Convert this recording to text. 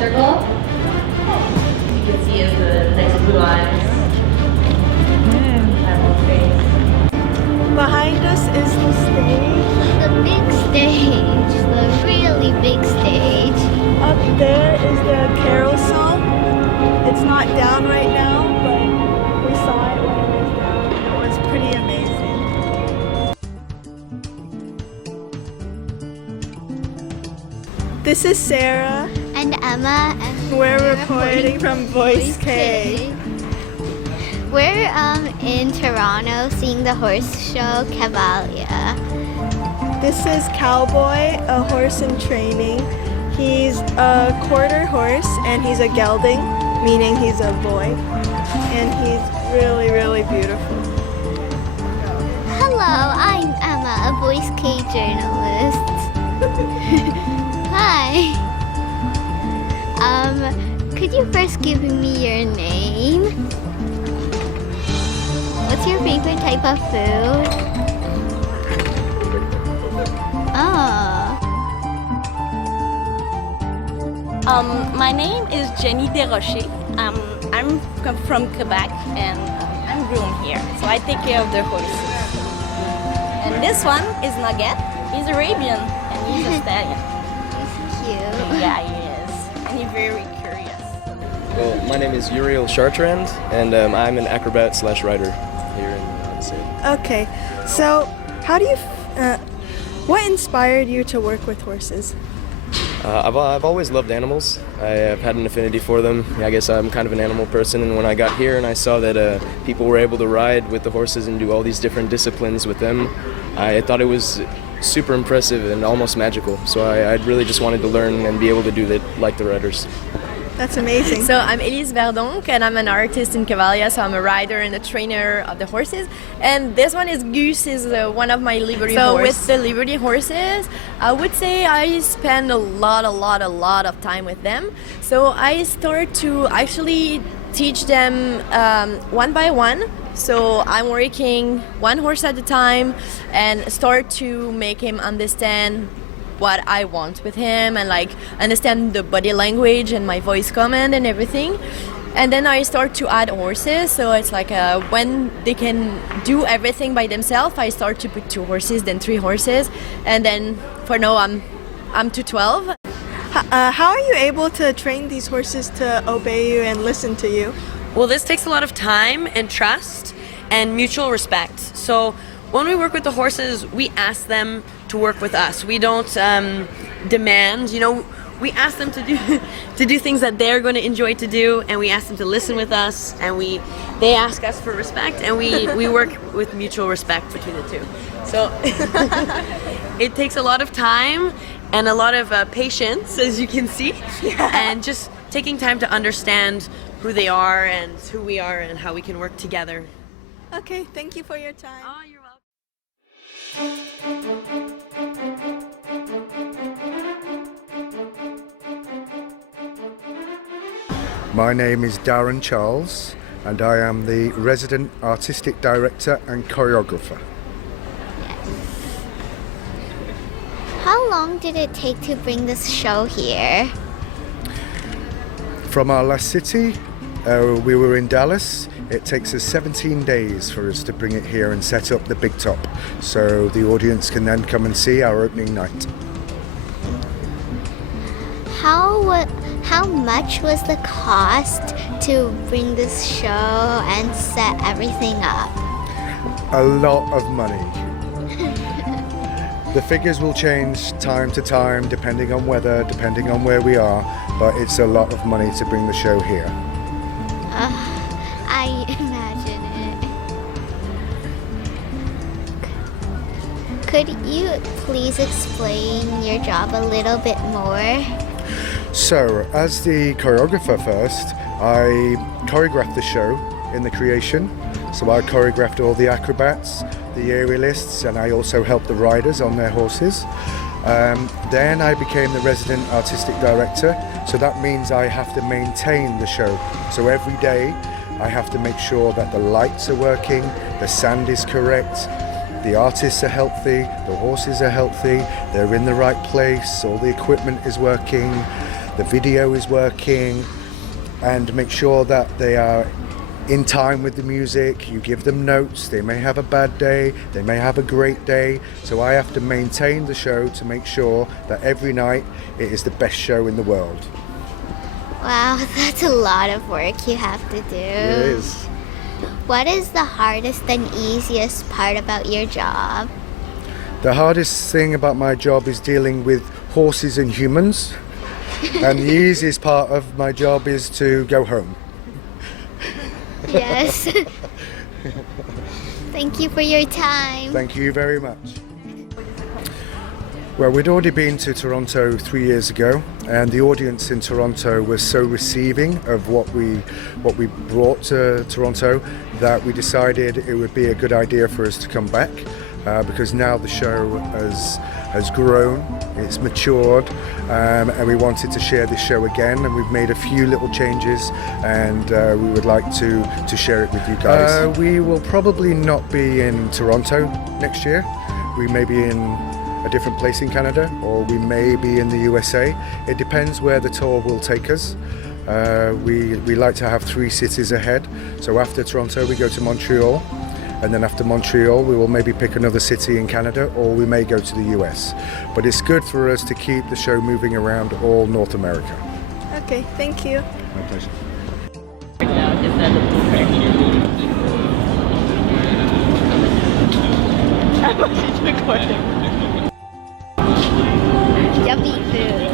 circle. You can see is the nice blue eyes. Admiral's face. Behind us is the stage. The big stage, the really big stage. Up there is the carousel. It's not down right now, but we saw it when it was down. It was pretty amazing. This is Sarah. And Emma, and We're reporting from Voice K. We're in Toronto seeing the horse show Cavalia. This is Cowboy, a horse in training. He's a quarter horse and he's a gelding, meaning he's a boy. And he's really, really beautiful. Hello, I'm Emma, a Voice K journalist. Hi. Could you first give me your name? What's your favorite type of food? Oh. My name is Jenny Desrochers. I'm from Quebec and I'm groomed here, so I take care of the horses. And this one is Nugget. He's Arabian and he's a stallion. He's cute. Yeah, he is, and he's very curious. Well, my name is Uriel Chartrand, and I'm an acrobat/writer here in Odysseo. Okay, so how do you, what inspired you to work with horses? I've always loved animals. I've had an affinity for them. I guess I'm kind of an animal person, and when I got here and I saw that people were able to ride with the horses and do all these different disciplines with them, I thought it was super impressive and almost magical. So I really just wanted to learn and be able to do that like the riders. That's amazing. So I'm Elise Verdonk and I'm an artist in Cavalia, so I'm a rider and a trainer of the horses. And this one is Goose, is one of my Liberty horses. So with the Liberty horses, I would say I spend a lot of time with them. So I start to actually teach them one by one. So I'm working one horse at a time and start to make him understand what I want with him and like understand the body language and my voice command and everything. And then I start to add horses, so it's like when they can do everything by themselves, I start to put 2 horses, then 3 horses, and then for now I'm to 12. How are you able to train these horses to obey you and listen to you? Well, this takes a lot of time and trust and mutual respect. So when we work with the horses, we ask them to work with us. We don't demand, we ask them to do things that they're going to enjoy to do, and we ask them to listen with us, and they ask us for respect, and we work with mutual respect between the two. So it takes a lot of time and a lot of patience, as you can see, and just taking time to understand who they are and who we are and how we can work together. Okay, thank you for your time. Oh, you're welcome. My name is Darren Charles and I am the resident artistic director and choreographer. How long did it take to bring this show here? From our last city, we were in Dallas. It takes us 17 days for us to bring it here and set up the big top, so the audience can then come and see our opening night. How much was the cost to bring this show and set everything up? A lot of money. The figures will change time to time, depending on weather, depending on where we are, but it's a lot of money to bring the show here. I imagine it. Could you please explain your job a little bit more? So, as the choreographer first, I choreographed the show in the creation. So I choreographed all the acrobats, the aerialists, and I also helped the riders on their horses. Then I became the resident artistic director, so that means I have to maintain the show. So every day I have to make sure that the lights are working, the sand is correct, the artists are healthy, the horses are healthy, they're in the right place, all the equipment is working, the video is working, and make sure that they are in time with the music. You give them notes. They may have a bad day, they may have a great day, so I have to maintain the show to make sure that every night it is the best show in the world. Wow, that's a lot of work you have to do. It is. What is the hardest and easiest part about your job? The hardest thing about my job is dealing with horses and humans, and the easiest part of my job is to go home. Yes. Thank you for your time. Thank you very much. Well, we'd already been to Toronto 3 years ago, and the audience in Toronto was so receiving of what we brought to Toronto that we decided it would be a good idea for us to come back, because now the show has grown, it's matured, and we wanted to share this show again, and we've made a few little changes, and we would like to share it with you guys. We will probably not be in Toronto next year. We may be in a different place in Canada, or we may be in the USA. It depends where the tour will take us. We like to have 3 cities ahead. So after Toronto we go to Montreal, and then after Montreal we will maybe pick another city in Canada, or we may go to the US. But it's good for us to keep the show moving around all North America. Okay, thank you. My pleasure. Yummy food.